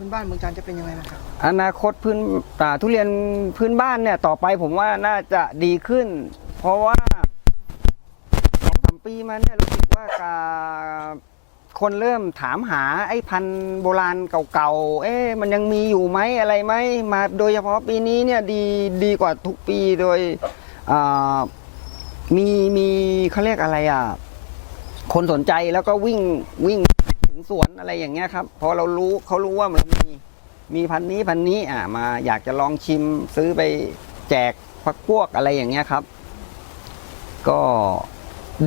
พื้นบ้านเมืองจันทร์จะเป็นยังไงนะครับ อนาคตพื้นอ่าทุเรียนพื้นบ้านเนี่ยต่อไปผมว่าน่าจะดีขึ้น เพราะว่าสองสามปีมาเนี่ยรู้สึกว่าการคนเริ่มถามหาไอ้พันธุ์โบราณเก่าๆ เอ๊ะมันยังมีอยู่ไหมอะไรไหมมาโดยเฉพาะปีนี้เนี่ยดีดีกว่าทุกปีโดยอ่ามีมีเขาเรียกอะไรอะ คนสนใจแล้วก็วิ่งวิ่ง สวนอะไรอย่างเงี้ยครับเพอเรารู้เขารู้ว่ามันมีมีพันนี้พันนี้อ่ามาอยากจะลองชิมซื้อไปแจกพักพวกอะไรอย่างเงี้ยครับ ก็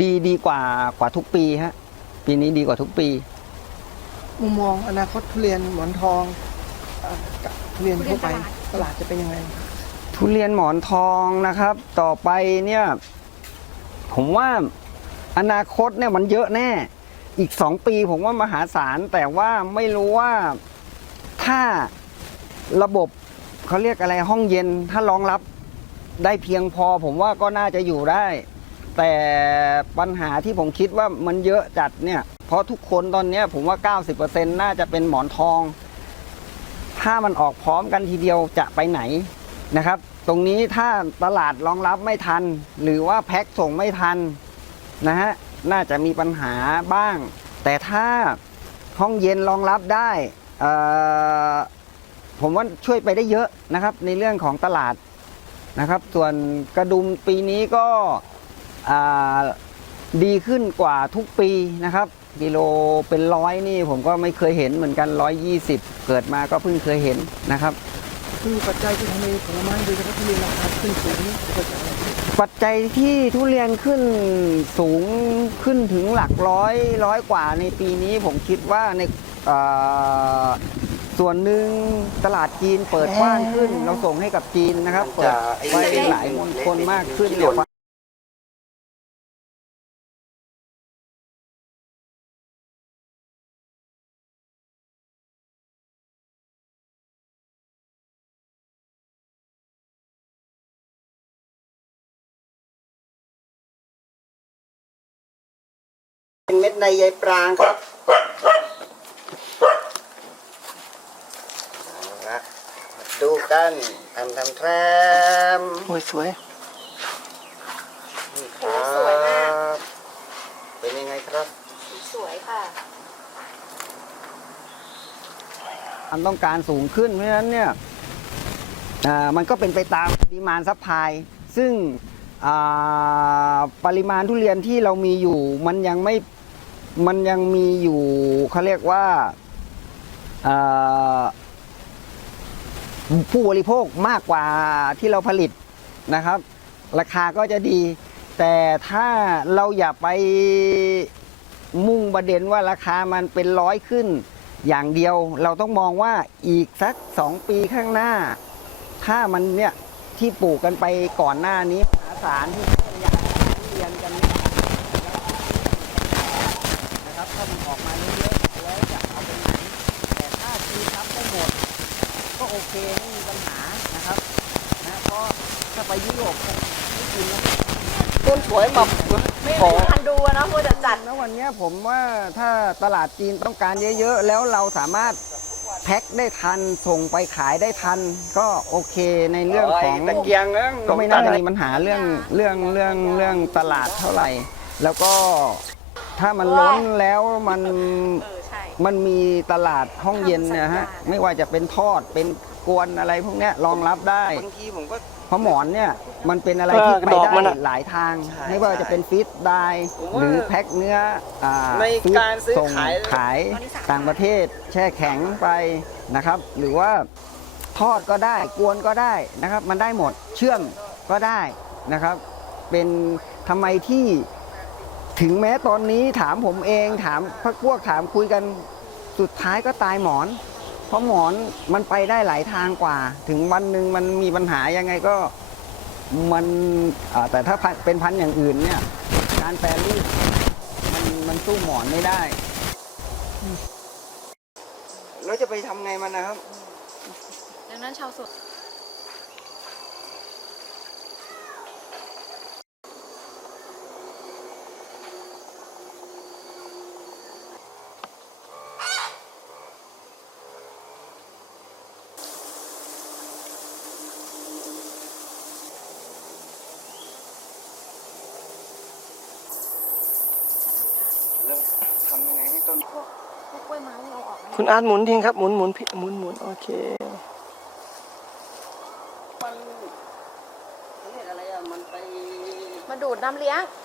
ดีดีกว่ากว่าทุกปีฮะปีนี้ดีกว่าทุกปีมุมมองอนาคตทุเรียนหมอนทองเอ่อกับทุเรียนทั่วไปตลาดจะเป็นยังไงครับทุเรียนหมอนทองนะครับ ต่อไปเนี่ย ผมว่าอนาคตเนี่ยมันเยอะแน่ อีกสองปีผมว่ามหาศาลแต่ว่าไม่รู้ว่าถ้าระบบเขาเรียกอะไรห้องเย็นถ้ารองรับได้เพียงพอ ผมว่าก็น่าจะอยู่ได้ แต่ปัญหาที่ผมคิดว่ามันเยอะจัดเนี่ย เพราะทุกคนตอนนี้ผมว่า 90%น่าจะเป็นหมอนทอง ถ้ามันออกพร้อมกันทีเดียวจะไปไหนนะครับ ตรงนี้ถ้าตลาดรองรับไม่ทัน หรือว่าแพ็คส่งไม่ทันนะฮะ น่าจะมีปัญหาบ้าง แต่ถ้าห้องเย็นรองรับได้ผมว่าช่วยไปได้เยอะนะครับ ในเรื่องของตลาดนะครับ ส่วนกระดุมปีนี้ก็ดีขึ้นกว่าทุกปีนะครับ กิโลเป็นร้อยนี่ผมก็ไม่เคยเห็นเหมือนกัน 120 เกิดมาก็เพิ่งเคยเห็นนะครับ คือปัจจัยที่ทำให้ผลไม้โดยเฉพาะทุเรียนราคาขึ้นสูงนี่เกิดจากอะไร ปัจจัยที่ทุเรียนขึ้นสูงขึ้นถึงหลักร้อยร้อยกว่าในปีนี้ผมคิดว่าในเอ่อส่วนหนึ่งตลาดจีนเปิดกว้างขึ้น เราส่งให้กับจีนนะครับ เปิดไว้หลายคนมากขึ้นเนี่ย เป็นเม็ดในใยปรางครับเอาละมาดูกันทำทำแทมโอ้ยสวย นี่ครับสวยมากเป็นยังไงครับ สวยค่ะ ความต้องการสูงขึ้นเพราะฉะนั้นเนี่ยอ่ามันก็เป็นไปตามดีมานซัพพลายซึ่งอ่าปริมาณทุเรียนที่เรามีอยู่มันยังไม่ มันยังมีอยู่เขาเรียกว่าผู้บริโภคมากกว่าที่เราผลิตนะครับ ราคาก็จะดี แต่ถ้าเราอย่าไปมุ่งประเด็นว่าราคามันเป็นร้อยขึ้น อย่างเดียวเราต้องมองว่าอีกสักสองปีข้างหน้า ถ้ามันเนี่ยที่ปลูกกันไปก่อนหน้านี้มหาศาลที่เรียนกันเนี่ยนะครับถ้ามันออกมาเยอะๆแล้วจะเอาไปไหนแต่ถ้าทีรับได้หมด ก็โอเคไม่มีปัญหานะครับนะเพราะถ้าไป ยุโรปกันไม่กินแล้วต้นสวยแบบไม่ขอไม่ทันดูอะเนาะพูดจัดจัดแล้ววันเนี้ยผมว่าถ้าตลาดจีนต้องการเยอะๆ แล้วเราสามารถแพ็คได้ทันส่งไปขายได้ทัน ก็โอเคในเรื่องของตะเกียงเอ้ยก็ไม่น่าจะมีปัญหาเรื่องเรื่องเรื่องเรื่องตลาดเท่าไหร่ แล้วก็ถ้ามันล้นแล้วมันเออใช่ มันมีตลาดห้องเย็นเนี่ยฮะไม่ว่าจะเป็นทอดเป็นกวนอะไรพวกเนี้ยรองรับได้บางทีผมก็เพราะหมอนเนี่ยมันเป็นอะไรเออที่ไปดอกได้มันอะหลายทางใช่ไม่ว่าจะเป็นฟิตได้ผมว่าหรือแพ็คเนื้ออ่าในฟีดการซื้อส่งขายขายตอนนี้สามต่างประเทศ แช่แข็งไปนะครับ หรือว่าทอดก็ได้กวนก็ได้นะครับ มันได้หมดเชื่อมก็ได้นะครับ เป็นทำไมที่ ถึงแม้ตอนนี้ถามผมเองถามพักพวกถามคุยกันสุดท้ายก็ตายหมอน เพราะหมอนมันไปได้หลายทางกว่า ถึงวันหนึ่งมันมีปัญหายังไงก็มันอ่าแต่ถ้าพันเป็นพันธุ์อย่างอื่นเนี่ย การแปรรูปมันมันสู้หมอนไม่ได้แล้วจะไปทำไงมันนะครับ ดังนั้นชาวสวน ทำยังไงให้ต้นพวกพวกกล้วยไม้นี่เอาออกไหมคุณอาร์ตหมุนทิ้งครับหมุนหมุนพี่หมุนหมุนโอเค มันเรียกอะไรอะ มันไป มาดูดน้ำเลี้ยงมัน